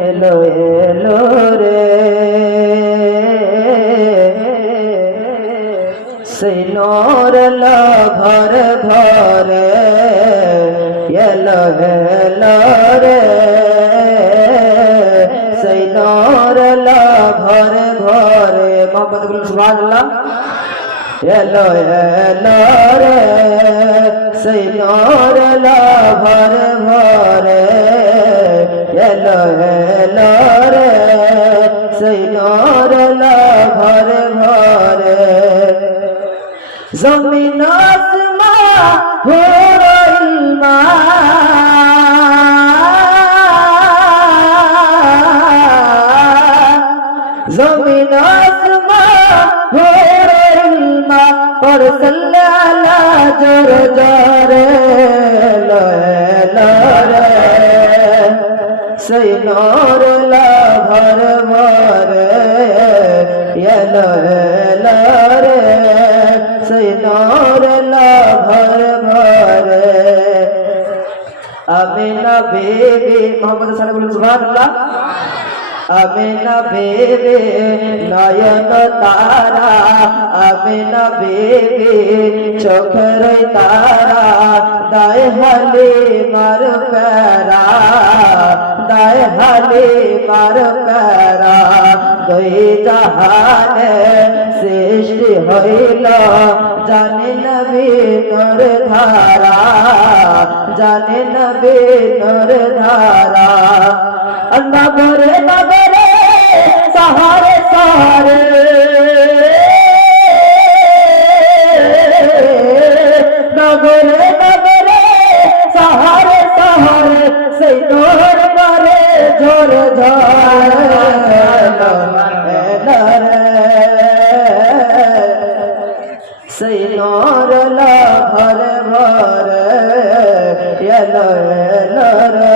এলো এলো রে সেই নূর এলো ঘরে ঘরে এলো এলো রে সেই নূর এলো ঘরে ঘরে মোহাম্মদ বলুন সুবহানাল্লাহ এলো এলো রে সেই নূর এলো ঘরে ঘরে এলো এলো রে সেই নূর এলো ঘরে ঘরে জমিন আসমান হুরুল মা জমিন আসমান হুরুল মা পর সাল্লাল্লা জোর জোরে লো লো রে সেই নূর লা ভর ভর এলো এলো রে সেই নূর লা ভর ভর আমিনা বিবি মোহাম্মদ সাল্লাল্লাহু আলাইহি সুবহানাল্লাহ আমিনা বিবি নয়ন তারা আমিনা বিবি চোখের তারা দায় হালি মার প্যারা দায় হালি মার প্যারা দুই জাহানে সৃষ্টি হইল জানি নবী নূর ধারা জানি নবী নূর ধারা নগরে নগরে শহরে শহরে নগরে নগরে শহরে শহরে সেই নূর করে ঝোর ঝোর সেই নূর লা ভরে ভরে এলো এলো রে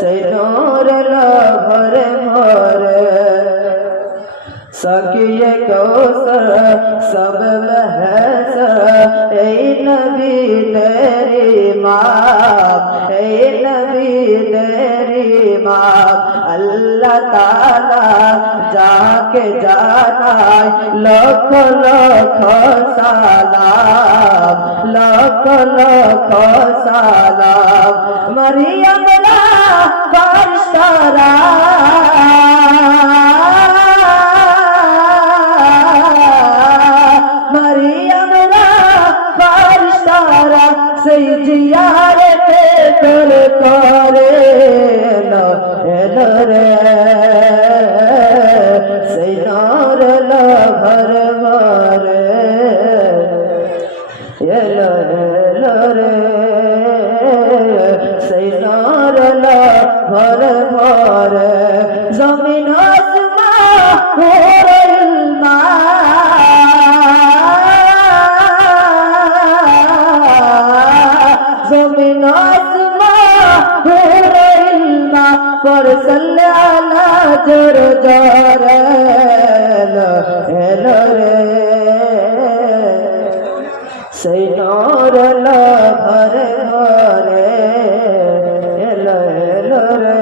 সেই নূর লা ভরে ভরে সকিয়ে কৌসর সব মহসর এই নবী তেরি মাপ এই নবী তেরি মাপ আল্লাহ তাআলা যাকে জানায় লক্ষ লক্ষ সালাম লক্ষ লক্ষ সালাম মরিয়ম লা বারসারা মরিয়ম লা বারসারা সেই জিয়ারতে তোর করে এলো এলো রে সেই নূর লা ভর ভর এলো এলো রে সেই নূর লা ভর ভর জমিন আসমান হুরুল মা জমিন আসমান হুরুল মা পর সাল্লাল্লাহ জোর জোর এলো এলো রে সেই নূর লা ভর ভরে এলো এলো রে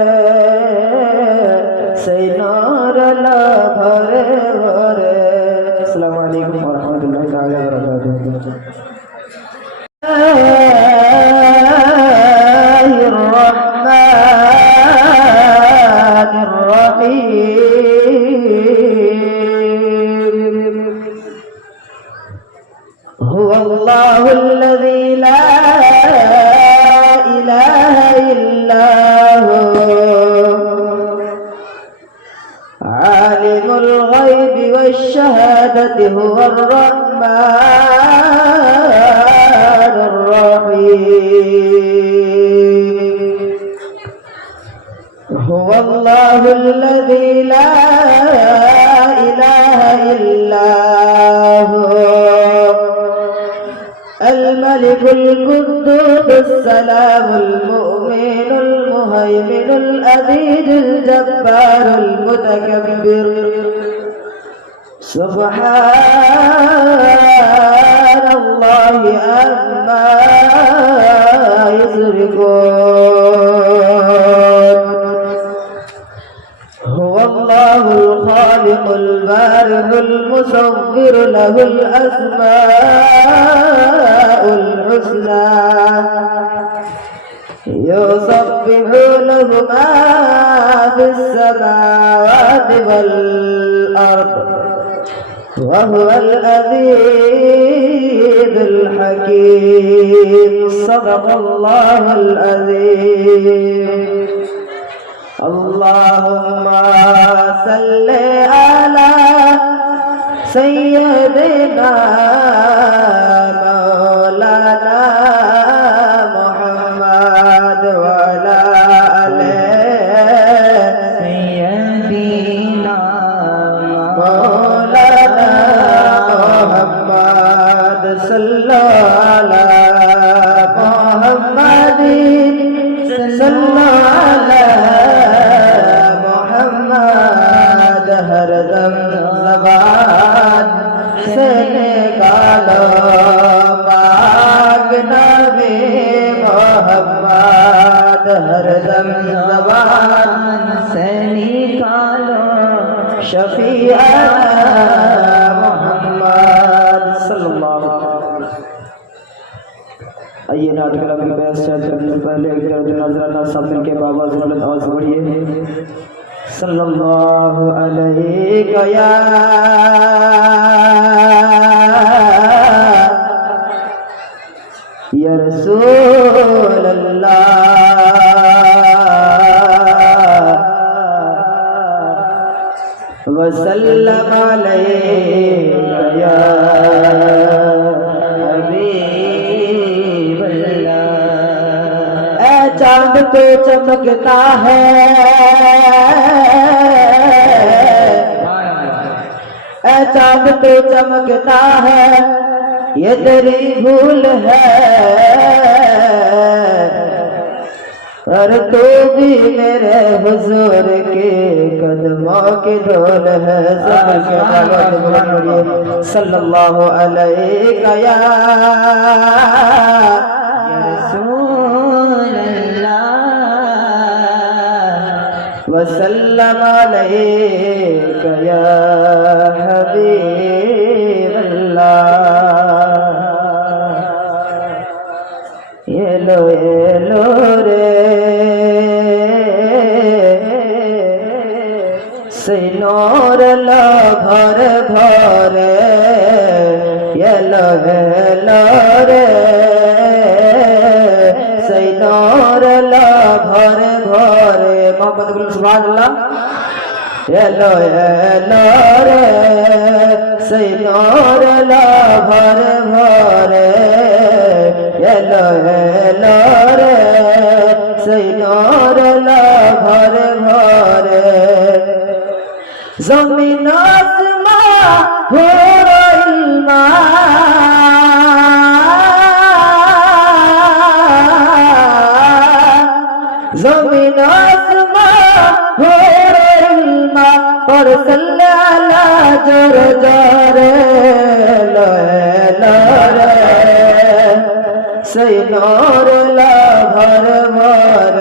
সেই নূর লা ভরে ভরে আসসালামু আলাইকুম ওয়া রাহমাতুল্লাহি তাআলা ওয়া বারাকাতুহু هو الله الذي لا إله إلا هو عالم الغيب والشهادة هو الرحمن الرحيم هو الله الذي لا إله إلا هو الملك القدوس السلام المؤمن المهيمن العزيز الجبار المتكبر سبحان الله عما يشركون البارئ المصور له الأسماء الحسنى يسبح له ما في السماوات والأرض وهو العزيز الحكيم صدق الله العظيم اللهم صل على سيدنا مولانا محمد وعلى آل سيدنا مولانا محمد صلى على محمد صلى على محمد हर दम ज़बान से निकालो पाक नबी मोहम्मद हर दम ज़बान से निकालो शफीअना मोहम्मद सल्लल्लाहु अलैहि वसल्लम। आइए नात कलाम की बहस करने से पहले एक नजराना सब मिलके बाबा ज़ुल्फ़ आवाज़ बढ़िए सल्लल्लाहु अलैहि या रसूल अल्लाह वसल्लम अलैका या हबीब अल्लाह। ऐ चांद तो चमकता है चाँद तो चमकता है ये तेरी भूल है और तू भी मेरे हुजूर के कदमों की धूल है। सल्लल्लाहु अलैहि या रसूल अल्लाह वसल्लम अलैका या हबीब अल्लाह। ये लो रे सिनोर लो भर भर ये लो रे सिनोर लो भर भर मोहम्मद बोलो सुभान अल्लाह। येलो रे सिनोर लो भर भर येलो रे सिनोर लो भर भर ज़मीन आसमां हो इल्मा ज़मीन आसमां हो इल्मा पर सल्ला जोर जोर लो रे सिनोर लो भर भर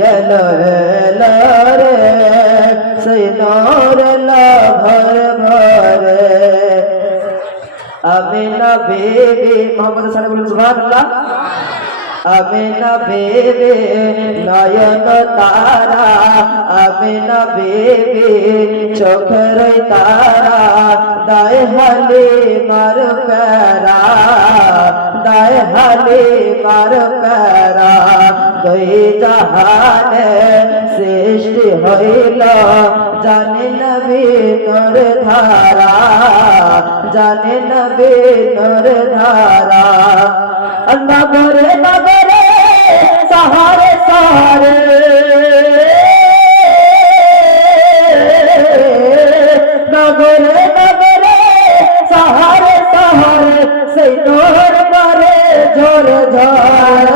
येलो रे सिनोर लो भर भर। आमीना बेबी मोहम्मद सल्लल्लाहु अलैहि वसल्लम। आमीना बेबी नयन तारा आमीना बेबी चोखर तारा दाए हाली मार पैरा दाए हाली मार पैरा दुई जहान सृष्टि हईल जाने नबी नूर धारा जाने नबी नूर धारा। नगरे नगरे सहारे सहारे नगरे नगरे सहारे सहारे सिनोर मारे झोर झोर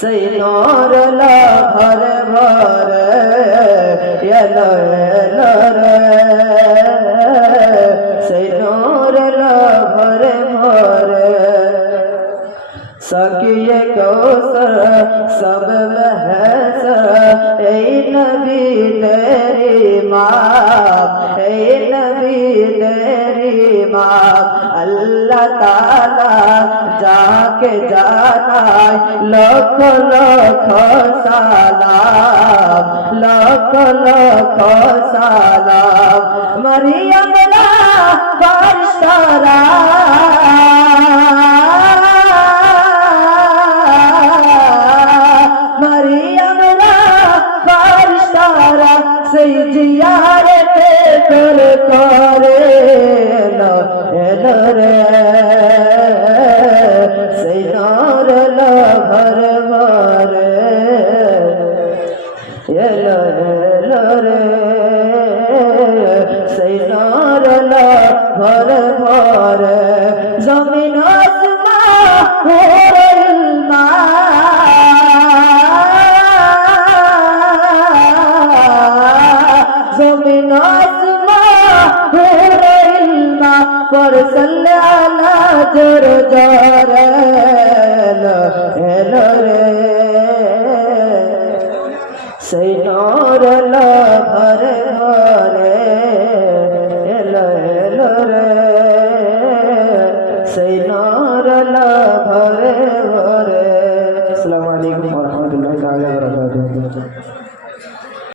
सिनोर ला भर भर येलो रे सिनोर ला भर भर सकिए कौसर सब महसर ऐ नबी तेरी माँ ऐ नबी तेरी माँ अल्लाह ताला जाके जाना लख लख सलाम लख लख सलाम मरियम ला फरिश्ता जियारते कर करे लो रे सैनार ला भर मारे लो रे सैनार ला भर मारे जमीन आसमां हो इल्मा ज़मीन आसमां हो इल्मा पर सल्ले अला जर जर लो रे सैना